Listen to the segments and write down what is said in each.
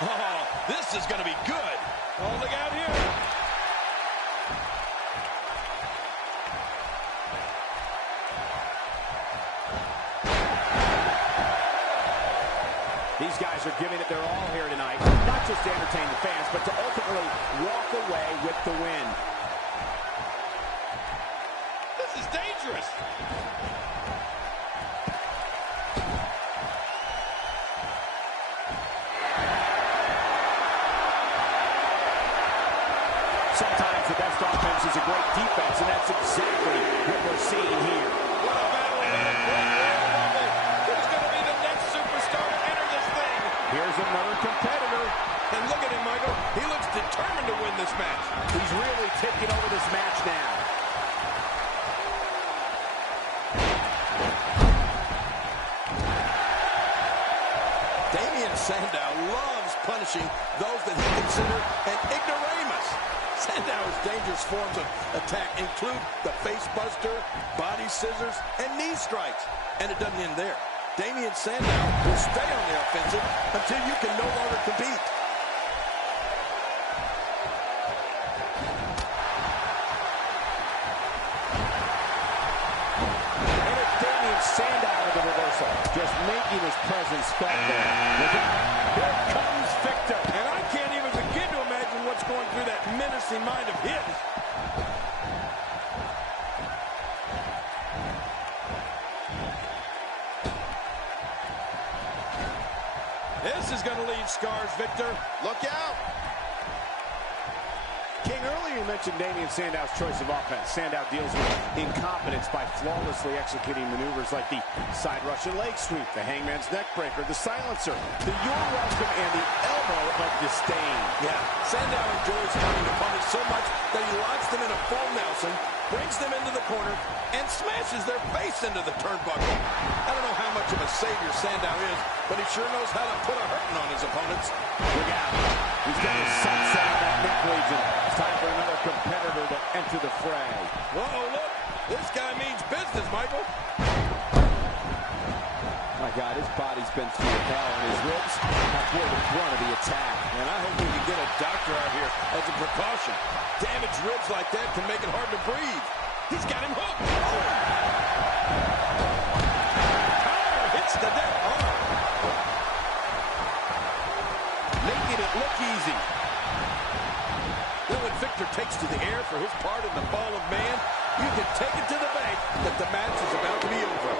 Oh, this is going to be good. Oh, look out here. These guys are giving it their all here tonight, not just to entertain the fans, but to ultimately walk away with the win. This is dangerous. Sometimes the best offense is a great defense, and that's exactly what we're seeing here. What a battle. Who's going to be the next superstar to enter this thing? Here's another competitor. And look at him, Michael. He looks determined to win this match. He's really taking over this match now. Damien Sandow loves punishing those that he considers an ignoramus. Sandow's dangerous forms of attack include the face buster, body scissors, and knee strikes. And it doesn't end there. Damien Sandow will stay on the offensive until you can no longer compete. And it's Damien Sandow with the reversal, just making his presence felt there. Look at, here comes Victor. And I can't even begin to imagine what's going through that menacing mind of his. This is going to leave scars, Victor. Look out. King, earlier you mentioned Damien Sandow's choice of offense. Sandow deals with incompetence by flawlessly executing maneuvers like the side Russian leg sweep, the hangman's neck breaker, the silencer, the you're welcome, and the elbow of disdain. Yeah, Sandow enjoys hunting opponents so much that he locks them in a full Nelson, brings them into the corner, and smashes their face into the turnbuckle. I don't know how much of a savior Sandow is, but he sure knows how to put a hurting on his opponents. Look out. He's got his sunset on that neck legion. It's time for another competitor to enter the fray. Uh-oh, look. This guy means business, Michael. My God, his body's been through hell, and his ribs have bore the brunt of the attack. And I hope we can get a doctor out here as a precaution. Damaged ribs like that can make it hard to breathe. He's got him hooked. Power hits the deck hard. Making it look easy. Then when Victor takes to the air for his part in the Ball of Man, you can take it to the bank that the match is about to be over.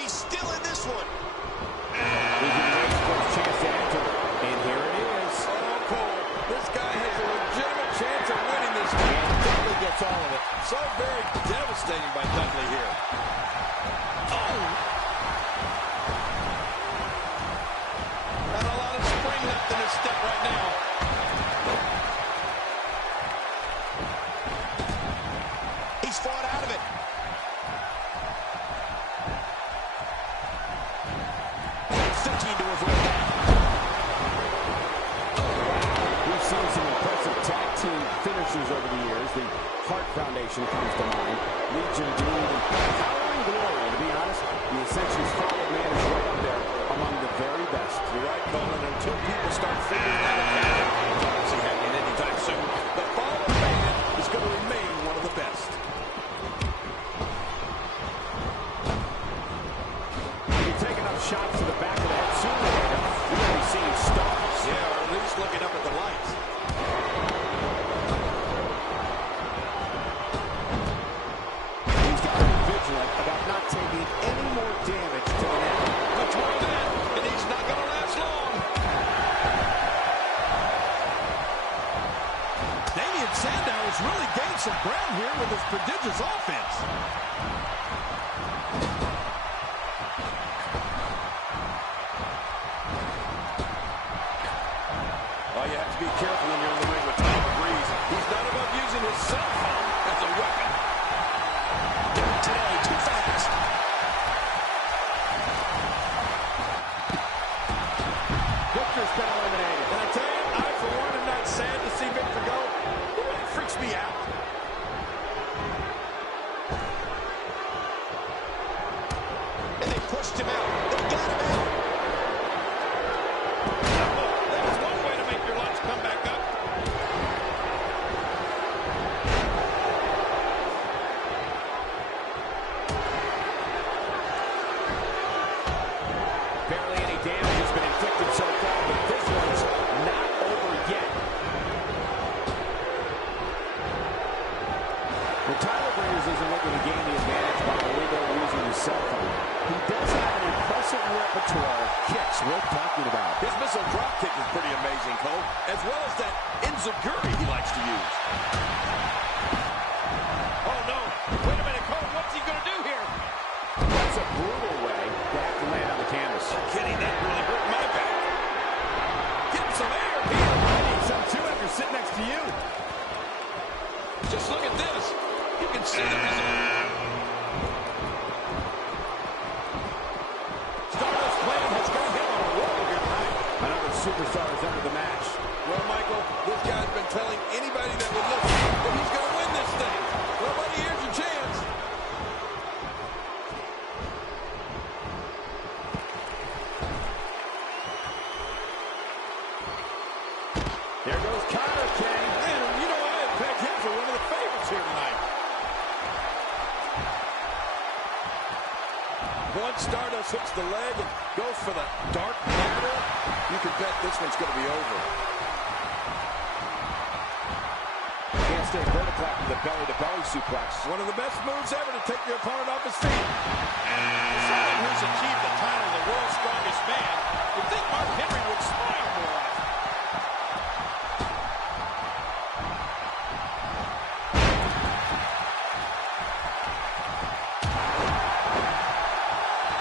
He's still in this one. He's in race for his chance to enter, and here it is. Oh, Cole, this guy has a legitimate chance of winning this game. Dudley gets all of it. So very devastating by Dudley here. Oh! Not a lot of spring left in his step right now. He's fought out of it. We've seen some impressive tag team finishers over the years. The Hart Foundation comes to mind. Legion of Doom and Power and Glory. To be honest, the Ascension's Fall of Man is right up there among the very best. You're right, Colin. Until people start figuring out a pattern, I don't see happening anytime soon. The Fall of Man is going to remain one of the best. If you take enough shots to the back of the head sooner or later, you're going to be seeing stars. Yeah, or at least looking up at the lights. He's got to be vigilant about not taking any more damage to the neck. Much more than that, and he's not going to last long. Damien Sandow has really gained some ground here with his prodigious offense. Oh, you have to be careful when you're in the ring with Tom Breeze. He's not above using his cell phone as a weapon. Today, too fast. Victor's been eliminated. And I tell you, I, for one, am not sad to see Victor go. It really freaks me out. Barely any damage has been inflicted so far, but this one's not over yet. Well, Tyler Breeze isn't looking to gain the advantage by illegally using his cell phone. He does have an impressive repertoire of kicks worth talking about. His missile drop kick is pretty amazing, Cole, as well as that enziguri he likes to use. Oh, no. Wait a minute, Cole. What's he going to do here? That's a brutal way to have to land on the canvas. Kidding, that really hurt my back. Getting some air here. I need some, too, after sitting next to you. Just look at this. You can see the result. Stardust plan has got him on a roll here tonight. Another superstar is under the match. Well, Michael, this guy's been telling anybody that would listen that he's going to win this thing. Well, buddy, here's your chance. There goes Connor, King. Man, you know, I had pegged him for one of the favorites here tonight. Once Stardust hooks the leg and goes for the dark matter, you can bet this one's going to be over. Can't stay vertical after the belly-to-belly suplex. One of the best moves ever to take your opponent off his feet. For someone who's achieved the title of the world's strongest man, you'd think Mark Henry would smile more often.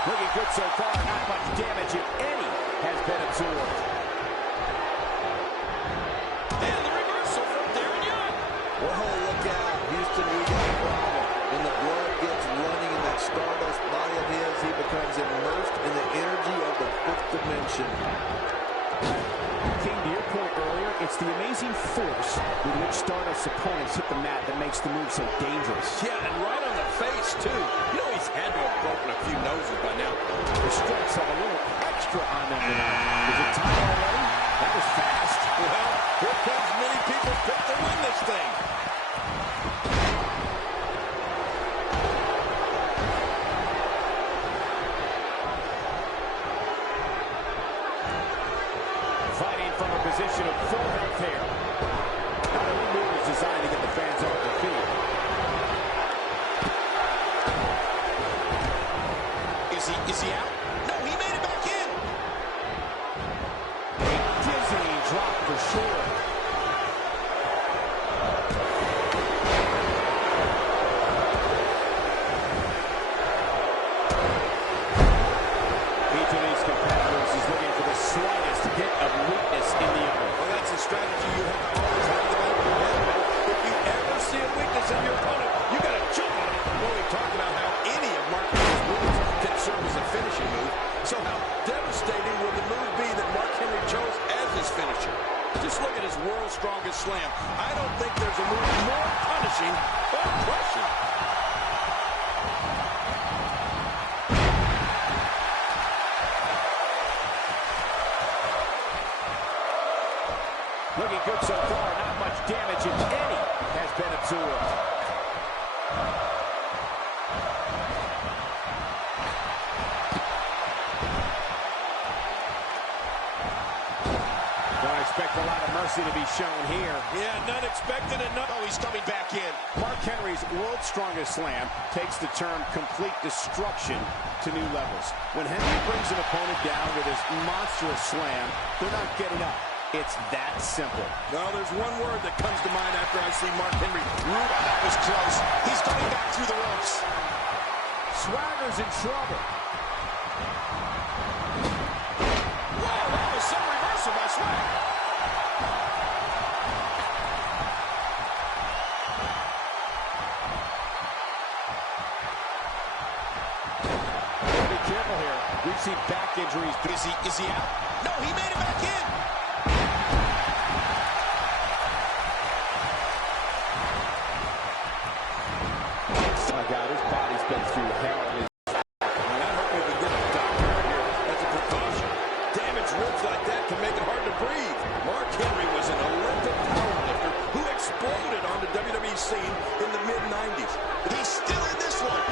Looking good so far. Not much damage, if any, has been absorbed. And the reversal from Darren Young. Whoa, look out. Houston, we got a problem. When the blood gets running in that Stardust body of his, he becomes immersed in the energy of the fifth dimension. King, to your point earlier, it's the amazing force with which Stardust's opponents hit the mat that makes the move so dangerous. Yeah, and right on the face, too. You know he's had to have broken a few noses by now. The strikes have a little extra on them tonight. Is it time already? That was fast. Well, here comes many people pick to win this thing. Fighting from a position of full health here. Not every move is designed to get the fans off their feet. Is he out? No, he made it back in. A dizzying drop for sure. Each of these competitors is looking for the slightest hit of weakness in the other. Well, that's a strategy you have to always have in the back of your head. If you ever see a weakness in your opponent, you got to jump on it. Well, we've talked about how any of Mark Henry's moves can serve as a finishing move. So how devastating will the move be that Mark Henry chose as his finisher? Just look at his world's strongest slam. I don't think there's a move more punishing or crushing. Looking good so far. Not much damage, if any, has been absorbed. Don't expect a lot of mercy to be shown here. Yeah, none expected and none. Oh, he's coming back in. Mark Henry's world's strongest slam takes the term complete destruction to new levels. When Henry brings an opponent down with his monstrous slam, they're not getting up. It's that simple. Well, there's one word that comes to mind after I see Mark Henry. That was close. He's going back through the ropes. Swagger's in trouble. Wow, that was some reversal by Swagger. Be careful here. We've seen back injuries. Is he out? No, he made it back in. My God, his body's been through hell. And I hope we can get a doctor out here as a precaution. Damaged ribs like that can make it hard to breathe. Mark Henry was an Olympic powerlifter who exploded on the WWE scene in the mid-90s. He's still in this one.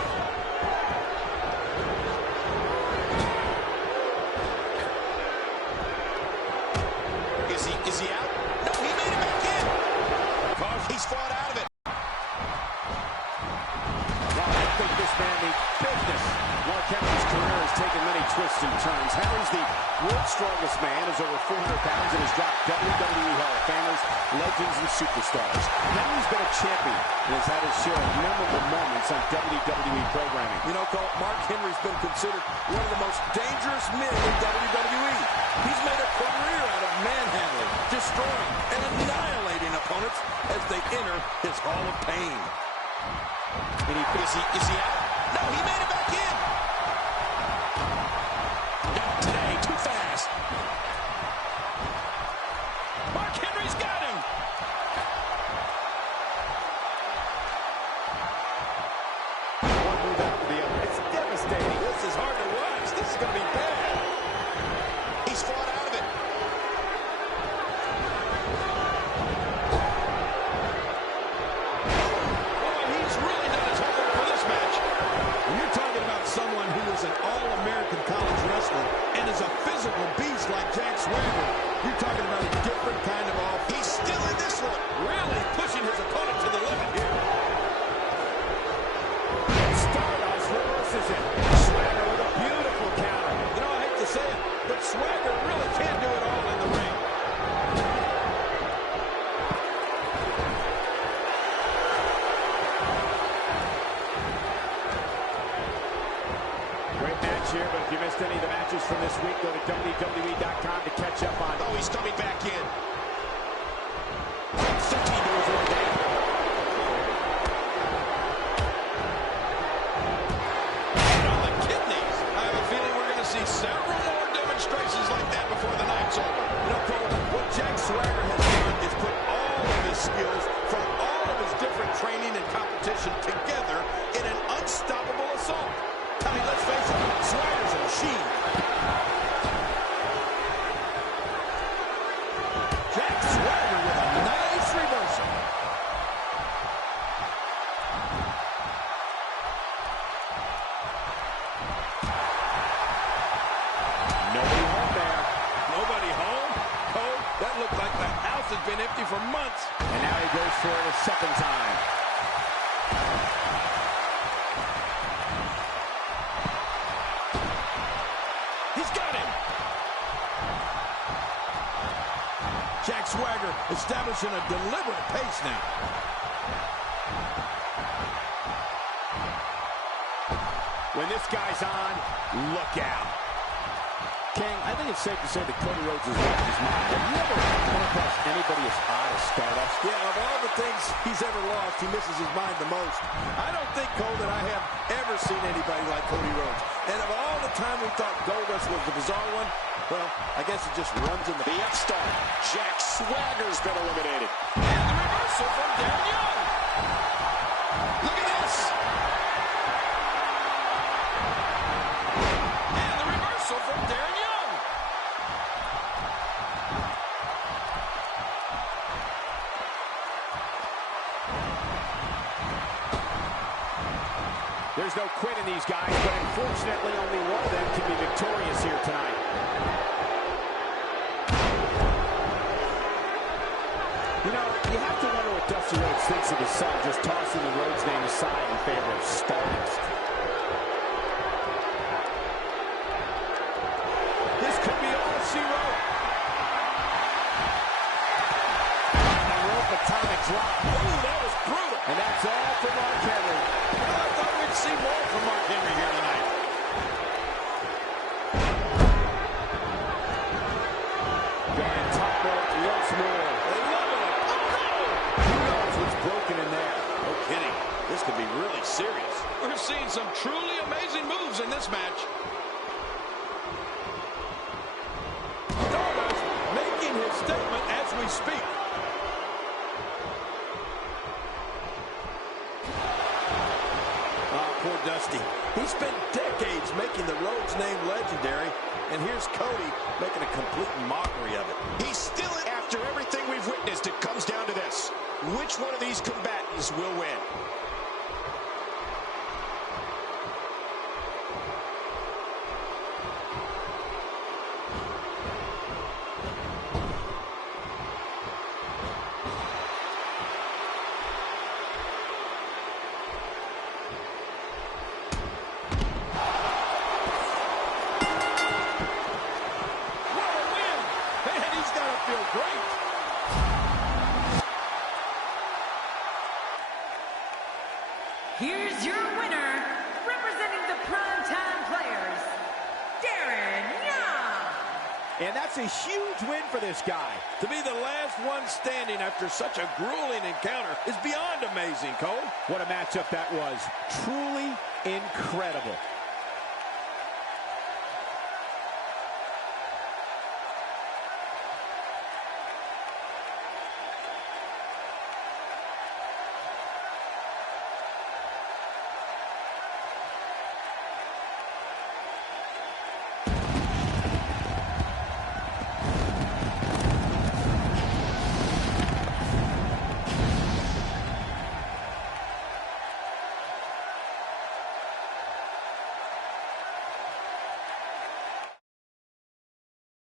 Is he out? No, he made it back in. He's fought out of it. Well, I think this man means business. Mark Henry's career has taken many twists and turns. Henry's the world's strongest man, is over 400 pounds, and has dropped WWE Hall of Famers, legends, and superstars. Henry's been a champion and has had his share of memorable moments on WWE programming. You know, Cole, Mark Henry's been considered one of the most dangerous men in WWE. He's made a career out of manhandling, destroying, and annihilating opponents as they enter his Hall of Pain. And is he out? No, he made it back in. Not today, too fast. Mark Henry's got him. One move after the other. It's devastating. This is hard to watch. This is going to be bad. He's fought out of it. Someone who is an all-American college wrestler and is a physical beast like Jack Swagger. You're talking about a different kind of offense. He's still in this one, really pushing his opponent to the limit here. Stardust reverses it. Swagger with a beautiful counter. You know, I hate to say it, but Swagger really can't do it all in the ring. Here, but if you missed any of the matches from this week, go to WWE.com to catch up on. Oh, he's coming back in. 13 to avoid that. And on the kidneys. I have a feeling we're going to see several more demonstrations like that before the night's over. You know, Cole, what Jack Swagger has done is put all of his skills from all of his different training and competition together in an unstoppable assault. I mean, let's face it, Swagger's a machine. Jack Swagger with a nice reversal. Nobody home there. Nobody home? Oh, that looked like the house has been empty for months. And now he goes for it a second time. Jack Swagger establishing a deliberate pace now. When this guy's on, look out. King, I think it's safe to say that Cody Rhodes has lost his mind. Have you ever come across anybody as odd as Stardust? Yeah, of all the things he's ever lost, he misses his mind the most. I don't think, Cole, that I have ever seen anybody like Cody Rhodes. And of all the time we thought Goldust was the bizarre one, well, I guess it just runs in the upstart. Jack Swagger's been eliminated. And the reversal from Damien Young. Look at this. And the reversal from Damien Young. There's no quit in these guys, but unfortunately only one of them can be victorious here tonight. You know, you have to wonder what Dusty Rhodes thinks of his son just tossing the Rhodes name aside in favor of Stardust. This could be all she wrote. And the rope atomic drop. Ooh, that was brutal. And that's all for Mark Henry. I thought we'd see more from Mark Henry here tonight. Going top rope once more. They love it. Oh, no! Who knows what's broken in there? No kidding. This could be really serious. We're seeing some truly amazing moves in this match. Stardust making his statement as we speak. Poor Dusty. He spent decades making the Rhodes name legendary, and here's Cody making a complete mockery of it. He's still in. After everything we've witnessed, it comes down to this. Which one of these combatants will win? And that's a huge win for this guy. To be the last one standing after such a grueling encounter is beyond amazing, Cole. What a matchup that was. Truly incredible.